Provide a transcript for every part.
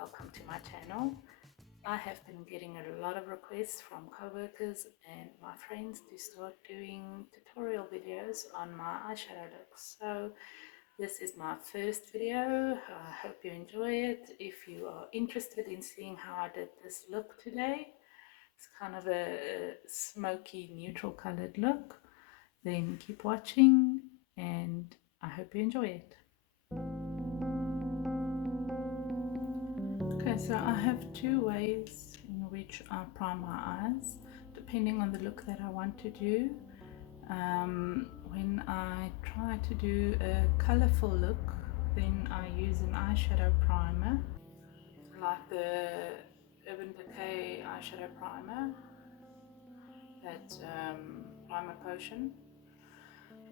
welcome to my channel. I have been getting a lot of requests from co-workers and my friends to start doing tutorial videos on my eyeshadow looks. So this is my first video. I hope you enjoy it. If you are interested in seeing how I did this look today, it's kind of a smoky neutral colored look, then keep watching and I hope you enjoy it. Okay, so I have two ways in which I prime my eyes, depending on the look that I want to do. When I try to do a colorful look, then I use an eyeshadow primer, like the Urban Decay eyeshadow primer, that primer potion.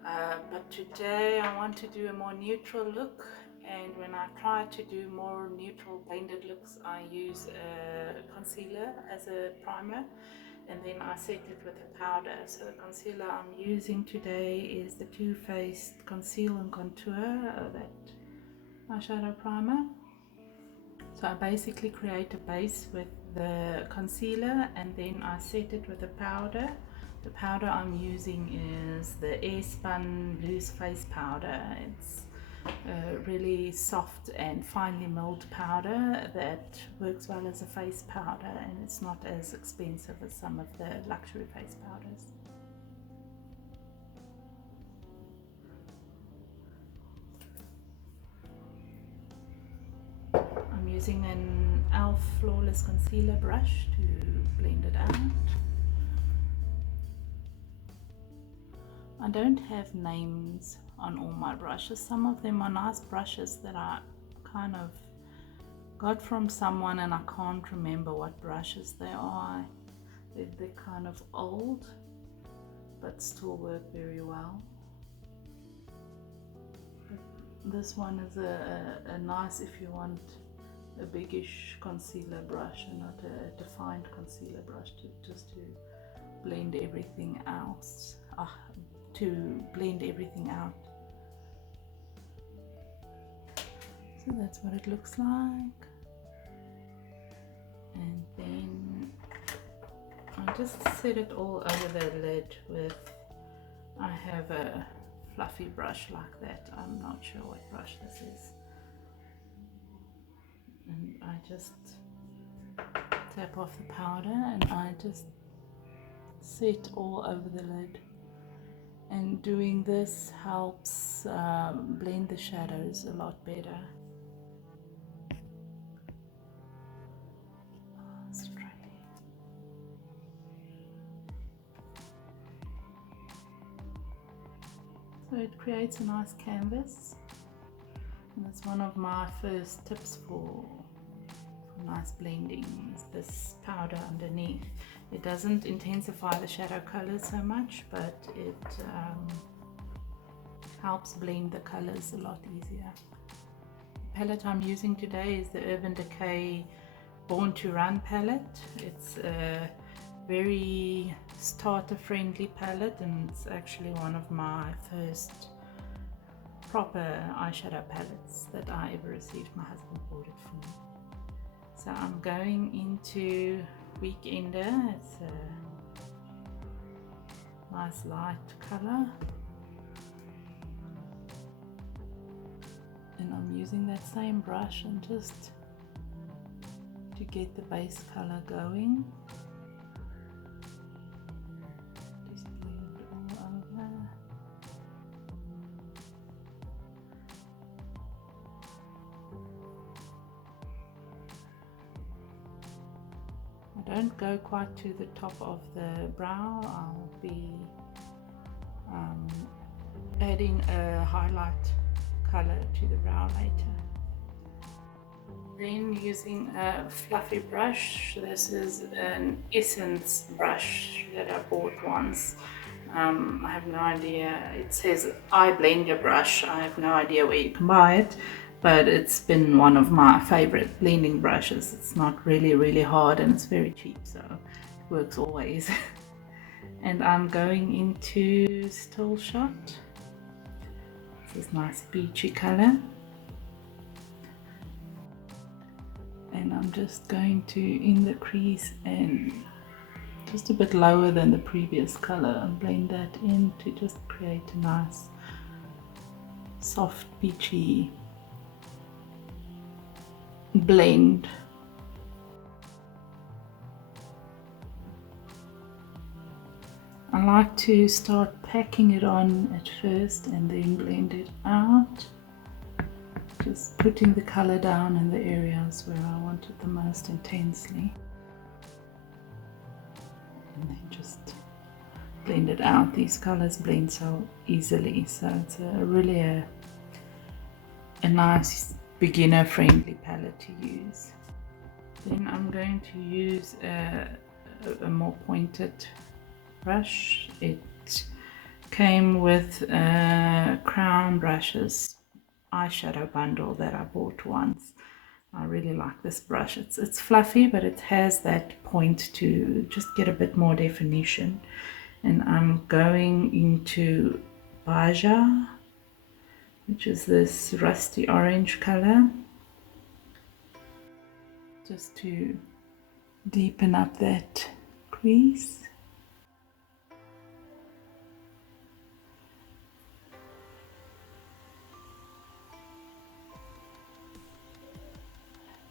But today I want to do a more neutral look, and when I try to do more neutral blended looks, I use a concealer as a primer, and then I set it with a powder. So the concealer I'm using today is the Too Faced Conceal and Contour, that eyeshadow primer. So I basically create a base with the concealer and then I set it with a powder. The powder I'm using is the Airspun Loose Face Powder. It's a really soft and finely milled powder that works well as a face powder, and it's not as expensive as some of the luxury face powders. I'm using an e.l.f. Flawless Concealer brush to blend it out. I don't have names on all my brushes. Some of them are nice brushes that I kind of got from someone and I can't remember what brushes they are. They're kind of old but still work very well. But this one is a nice if you want a biggish concealer brush and not a defined concealer brush, just to blend everything else. To blend everything out. So that's what it looks like. And then I just set it all over the lid with, I have a fluffy brush like that. I'm not sure what brush this is. And I just tap off the powder and I just set all over the lid. And doing this helps blend the shadows a lot better. So it creates a nice canvas, and that's one of my first tips for nice blending, is this powder underneath. It doesn't intensify the shadow colors so much, but it helps blend the colors a lot easier. The palette I'm using today is the Urban Decay Born to Run palette. It's a very starter friendly palette, and it's actually one of my first proper eyeshadow palettes that I ever received. My husband bought it for me. So I'm going into Weekender. It's a nice light color, and I'm using that same brush and just to get the base color going. Just blend it all over. I don't go quite to the top of the brow. I'll be adding a highlight color to the brow later. Then using a fluffy brush, this is an Essence brush that I bought once. I have no idea, it says eye blender brush. I have no idea where you can buy it, but it's been one of my favorite blending brushes. It's not really hard and it's very cheap, so it works always. And I'm going into Still Shot. This nice peachy color. And I'm just going to, in the crease and just a bit lower than the previous color, and blend that in to just create a nice soft peachy blend. I like to start packing it on at first and then blend it out, just putting the color down in the areas where I want it the most intensely, and then just blend it out. These colors blend so easily, so it's really a nice beginner friendly palette to use. Then I'm going to use a more pointed brush. It came with Crown Brushes eyeshadow bundle that I bought once. I really like this brush. It's fluffy, but it has that point to just get a bit more definition. And I'm going into Baja, which is this rusty orange color, just to deepen up that crease.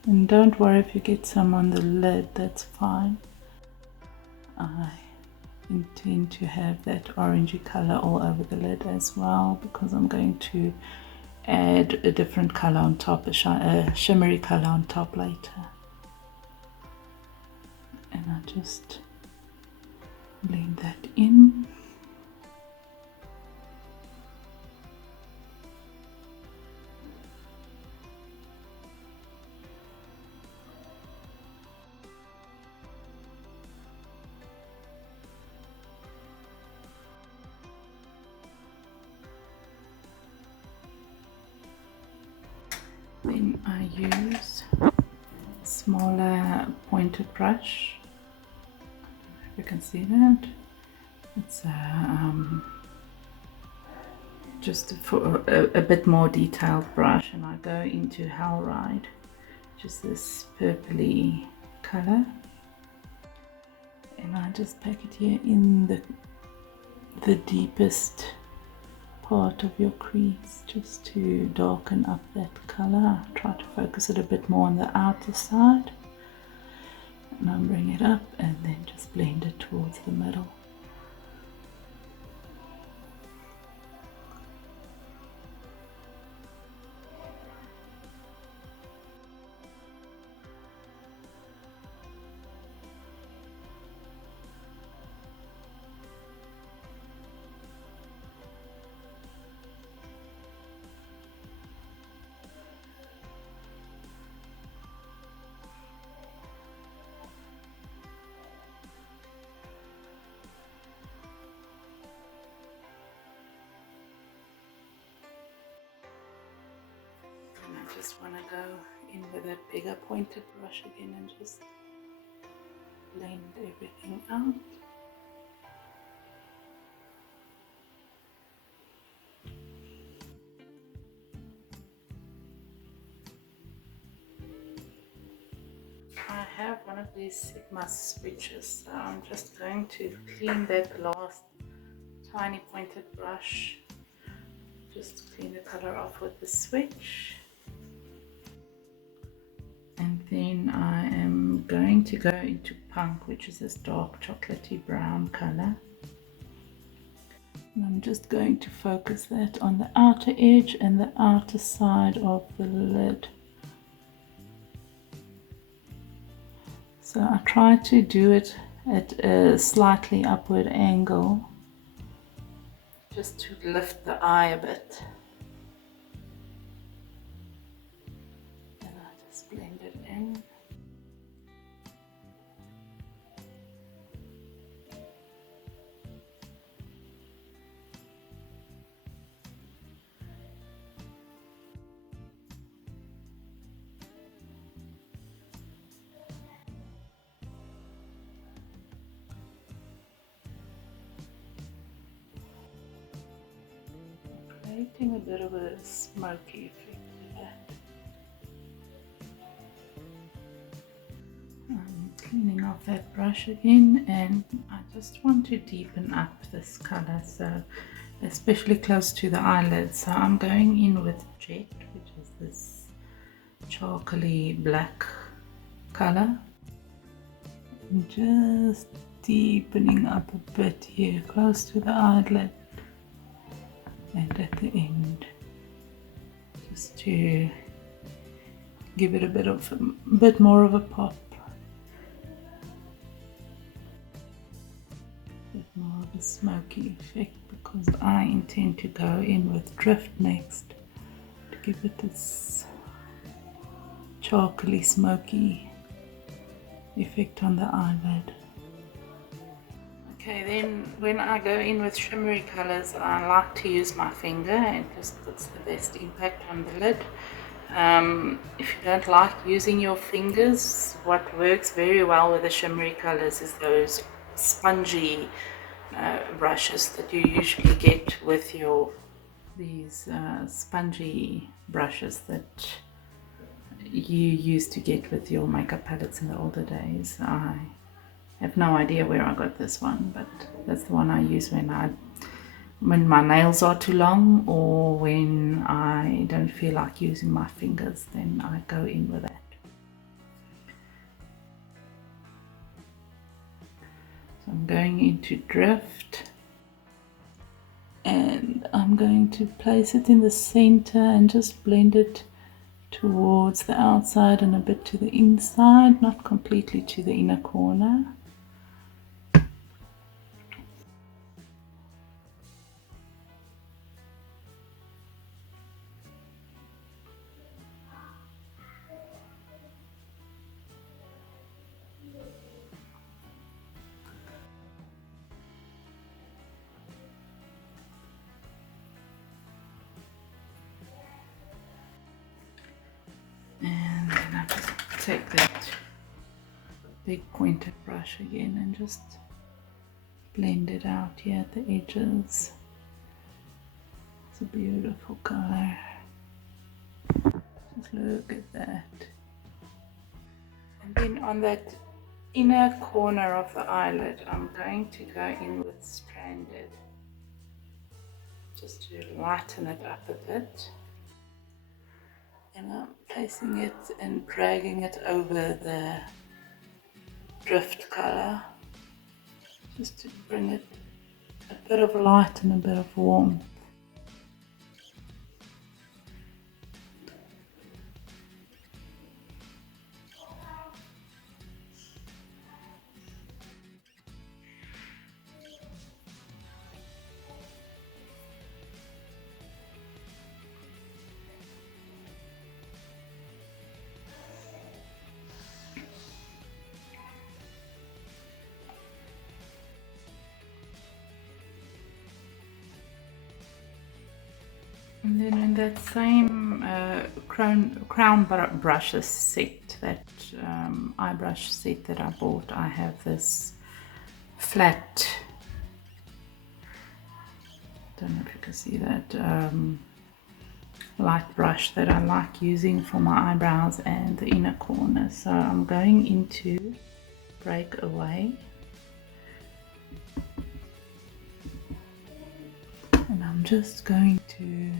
And don't worry if you get some on the lid, that's fine. I intend to have that orangey color all over the lid as well, because I'm going to add a different color on top, a shimmery color on top later. And I just blend that in. Then I use a smaller pointed brush. If you can see that, it's just for a bit more detailed brush, and I go into Hellride, just this purpley color, and I just pack it here in the deepest part of your crease, just to darken up that color. I try to focus it a bit more on the outer side, and I'll bring it up and then just blend it towards the middle. And I just want to go in with that bigger pointed brush again and just blend everything out. I have one of these Sigma switches, so I'm just going to clean that last tiny pointed brush, just clean the color off with the switch. And then I am going to go into Punk, which is this dark chocolatey brown color. And I'm just going to focus that on the outer edge and the outer side of the lid. So I try to do it at a slightly upward angle, just to lift the eye a bit. And I just blend it in. Creating a bit of a smoky effect with that. off that brush again, and I just want to deepen up this color, so especially close to the eyelids. So I'm going in with Jet, which is this chocolatey black color, and just deepening up a bit here close to the eyelid and at the end, just to give it a bit more of a pop, a bit more of a smoky effect, because I intend to go in with Drift next to give it this chocolatey smoky effect on the eyelid. Okay, then when I go in with shimmery colors, I like to use my finger, and just puts the best impact on the lid. If you don't like using your fingers, what works very well with the shimmery colors is those spongy brushes that you usually get with these spongy brushes that you used to get with your makeup palettes in the older days. I have no idea where I got this one, but that's the one I use when my nails are too long, or when I don't feel like using my fingers, then I go in with that. So I'm going into Drift, and I'm going to place it in the center and just blend it towards the outside and a bit to the inside, not completely to the inner corner. And then I just take that big pointed brush again and just blend it out here at the edges. It's a beautiful color. Just look at that. And then on that inner corner of the eyelid, I'm going to go in with Stranded, just to lighten it up a bit. And I'm placing it and dragging it over the Drift color, just to bring it a bit of light and a bit of warmth. And then in that same crown brushes set, that eye brush set that I bought, I have this flat, don't know if you can see that, light brush that I like using for my eyebrows and the inner corner. So I'm going into Breakaway, and I'm just going to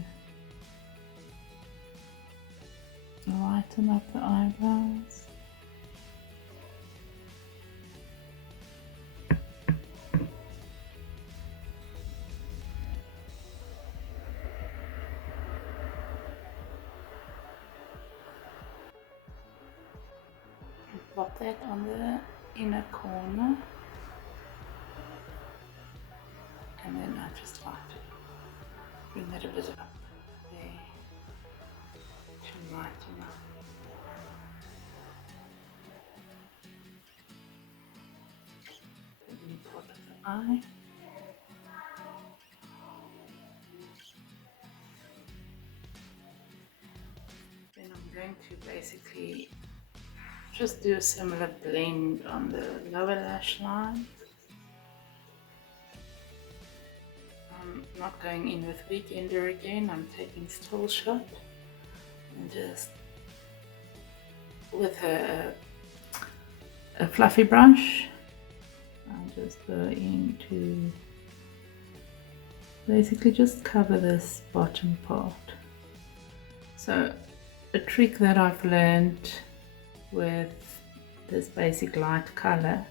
lighten up the eyebrows. Pop that on the inner corner, and then I just like to bring that a bit up there to lighten up. The top of the eye. Then I'm going to basically just do a similar blend on the lower lash line. I'm not going in with Weekender again, I'm taking Still Shot, and just with a a fluffy brush. I'm just going to basically just cover this bottom part. So a trick that I've learned with this basic light color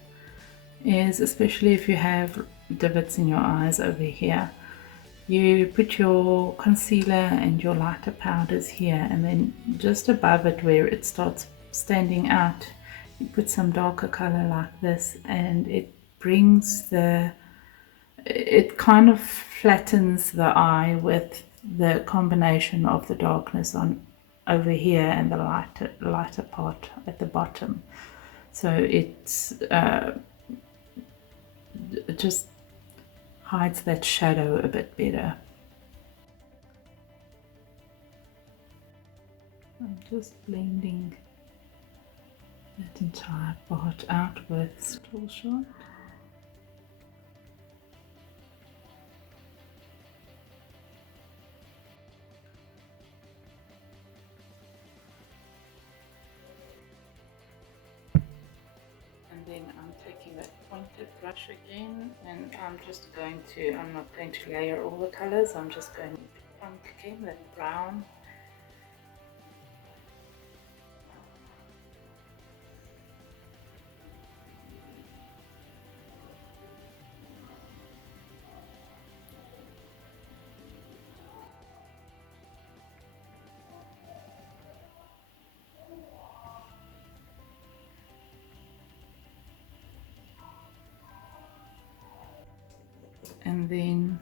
is, especially if you have divots in your eyes over here, you put your concealer and your lighter powders here, and then just above it where it starts standing out, you put some darker color like this, and it brings it kind of flattens the eye with the combination of the darkness on over here and the lighter part at the bottom. So it just hides that shadow a bit better. I'm just blending that entire part out with Still Shot. And then I'm taking that pointed brush again, and I'm not going to layer all the colors, I'm just going to pump again that brown. And then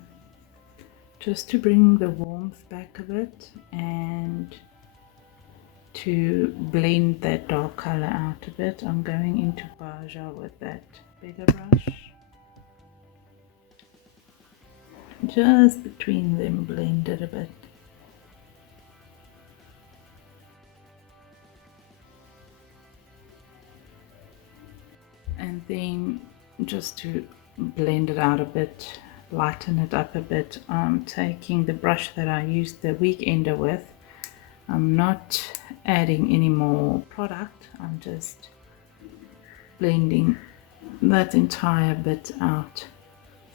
just to bring the warmth back a bit and to blend that dark color out a bit, I'm going into Baja with that bigger brush. Just between them, blend it a bit. And then just to blend it out a bit, lighten it up a bit, I'm taking the brush that I used the weekender with. I'm not adding any more product, I'm just blending that entire bit out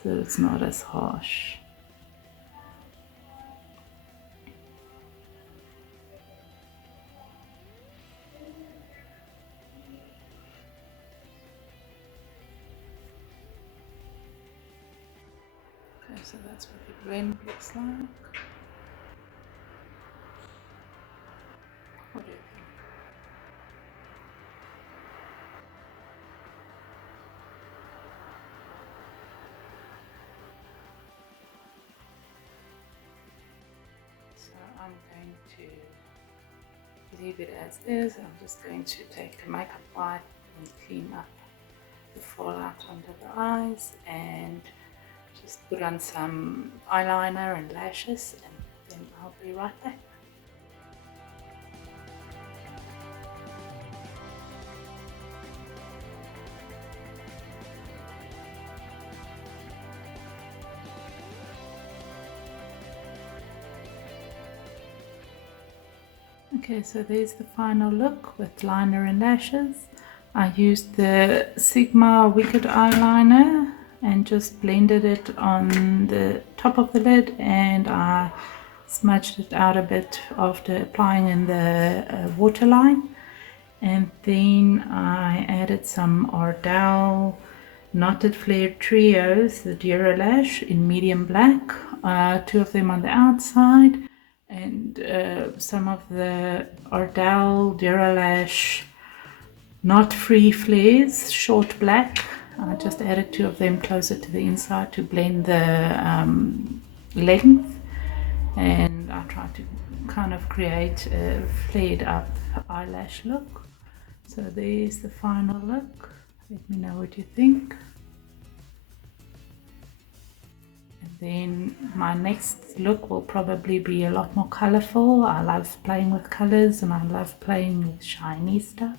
so it's not as harsh. Okay, so that's what the blend looks like. What do you think? So I'm going to leave it as is. I'm just going to take a makeup wipe and clean up the fallout under the eyes and just put on some eyeliner and lashes, and then I'll be right back. Okay, so there's the final look with liner and lashes. I used the Sigma Wicked eyeliner and just blended it on the top of the lid, and I smudged it out a bit after applying in the waterline. And then I added some Ardell Knotted Flare Trios, the Duralash in medium black, 2 of them on the outside, and some of the Ardell Duralash Knot Free Flares, short black. I just added 2 of them closer to the inside to blend the length, and I tried to kind of create a flared up eyelash look. So there's the final look. Let me know what you think. And then my next look will probably be a lot more colorful. I love playing with colors and I love playing with shiny stuff.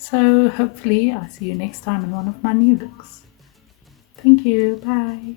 So hopefully I'll see you next time in one of my new looks. Thank you. Bye.